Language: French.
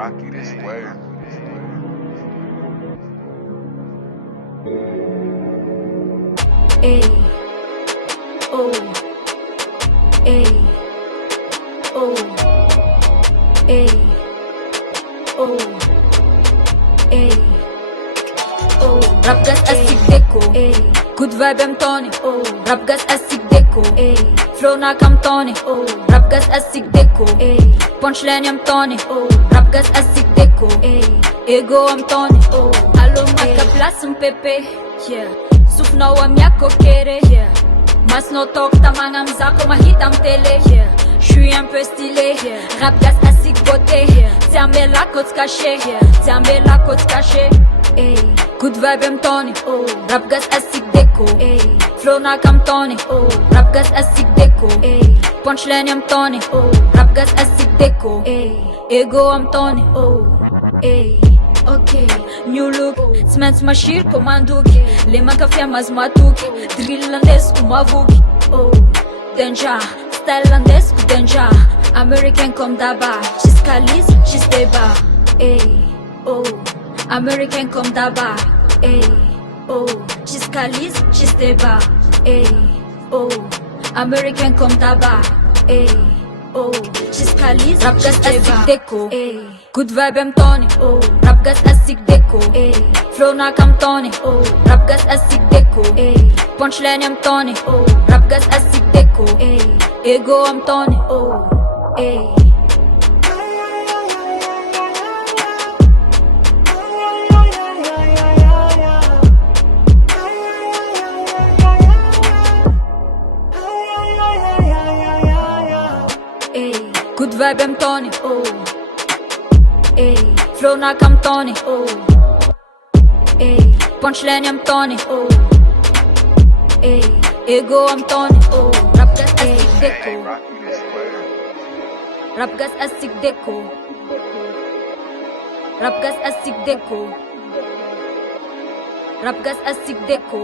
rocky this way. A O A O A O A O Rap gas asik deco Good vibe I'm Tony Rap gas asik deco Flow na kam Tony Rap gas asik deco Punchline I'm Tony Rap gas asik deco Ego I'm Tony Allo maka place mpepe Sufna wa miako kere Mas no talk tamanga mzako mahita mtele J'suis un peu stylé Rap gas asik beauté Tiens mais la côte cachée Tiens mais la côte cachée Good vibe I'm Tony Rap gas asik deco Flow na kam Tony Rap gas asik deco Punchline I'm Tony Rap gas asik deco Ego I'm Tony Ok, new look Smens mashir komanduki Lema kafia mazmatuki Drill landes kumavuki Danger, style landes ku danger American comme d'aba She's Kalis, she's Deba American comme d'aba She's Kalis, she's Deba American comme d'aba She's Kalis, rap gas asik deco Good vibe I'm Tony Rap gas asik deco Flow na kam Tony Rap gas asik deco Punchline I'm Tony Rap gas asik deco Ego I'm Tony Good vibe I'm Tony Flow na kam Tony Punchline I'm Tony Ego I'm Tony Rap gas asik deco Rap gas asik deco Rap gas asik deco Rap gas asik deco